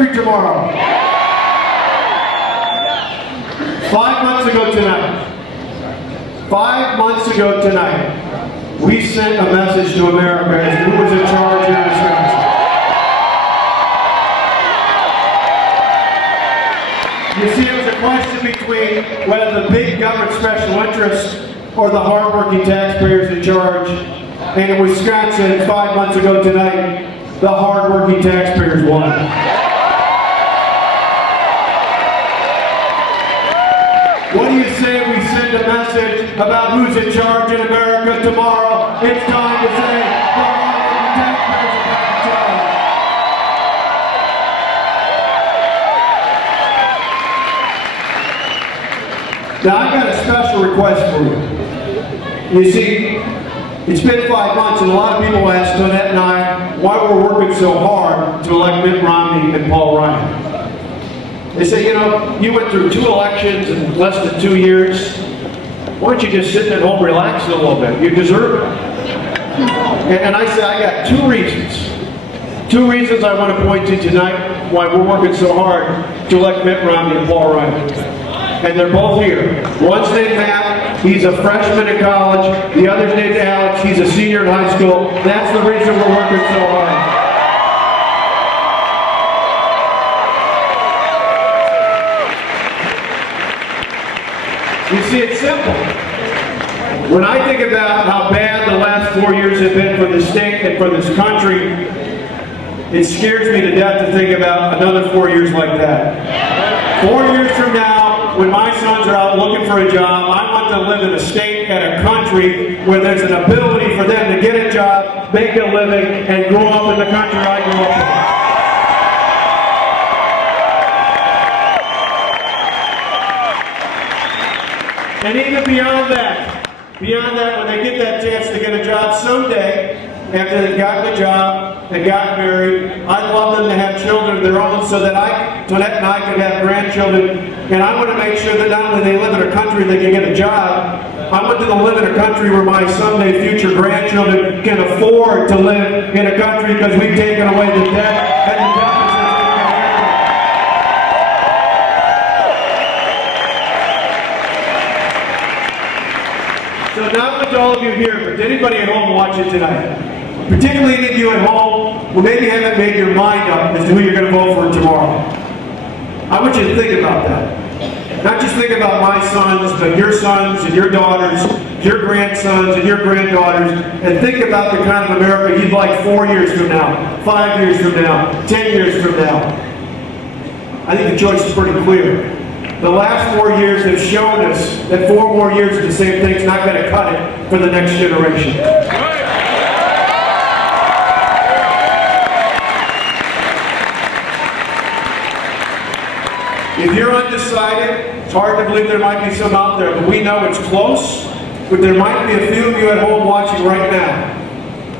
country tomorrow? 5 months ago tonight, 5 months ago tonight, we sent a message to America as to who was in charge here in Wisconsin. You see, it was a question between whether the big government special interests or the hardworking taxpayers in charge. And in Wisconsin, 5 months ago tonight, the hardworking taxpayers won. What do you say we send a message about who's in charge in America tomorrow? It's time to say the hardworking taxpayers are back in charge. Now, I've got a special request for you. You see, it's been 5 months, and a lot of people ask Tonette and I why we're working so hard to elect Mitt Romney and Paul Ryan. They say, you know, you went through 2 elections in less than 2 years. Why don't you just sit at home relaxing a little bit? You deserve it. And I said, I got 2 reasons. 2 reasons I want to point to tonight why we're working so hard to elect Mitt Romney and Paul Ryan. And they're both here. One's named Matt, he's a freshman in college. The other's named Alex, he's a senior in high school. That's the reason we're working so hard. You see, it's simple. When I think about how bad the last 4 years have been for the state and for this country, it scares me to death to think about another 4 years like that. 4 years from now, when my sons are out looking for a job, I want to live in a state and a country where there's an ability for them to get a job, make a living, and grow up in the country I grew up in. And even beyond that, when they get that chance to get a job someday, after they've gotten a job and got married, I'd love them to have children of their own so that Tonette and I could have grandchildren. And I want to make sure that not only they live in a country they can get a job, I want them to live in a country where my someday future grandchildren can afford to live in a country because we've taken away the debt and the deficits. So not much all of you here, but to anybody at home watching tonight, particularly any of you at home who maybe haven't made your mind up as to who you're going to vote for tomorrow, I want you to think about that. Not just think about my sons, but your sons and your daughters, your grandsons and your granddaughters, and think about the kind of America you'd like 4 years from now, 5 years from now, 10 years from now. I think the choice is pretty clear. The last 4 years have shown us that 4 more years of the same thing's not going to cut it for the next generation. If you're undecided, it's hard to believe there might be some out there, but we know it's close. But there might be a few of you at home watching right now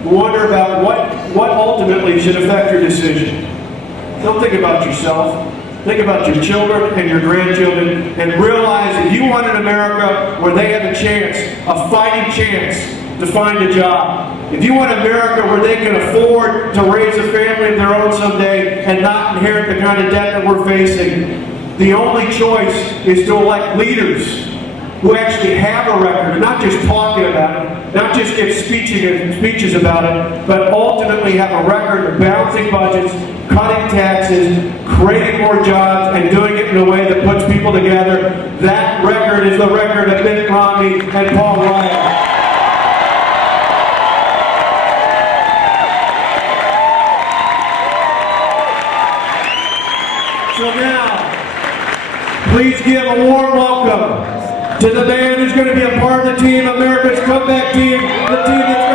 who wonder about what ultimately should affect your decision. Don't think about yourself. Think about your children and your grandchildren, and realize if you want an America where they have a chance, a fighting chance, to find a job, if you want America where they can afford to raise a family of their own someday and not inherit the kind of debt that we're facing, the only choice is to elect leaders who actually have a record, and not just talking about it, not just give speeches about it, but ultimately have a record of balancing budgets, cutting taxes, creating more jobs, and doing it in a way that puts people together. That record is the record of Mitt Romney and Paul Ryan. So now, please give a warm welcome to the man who's going to be a part of the team, America's comeback team, the team that's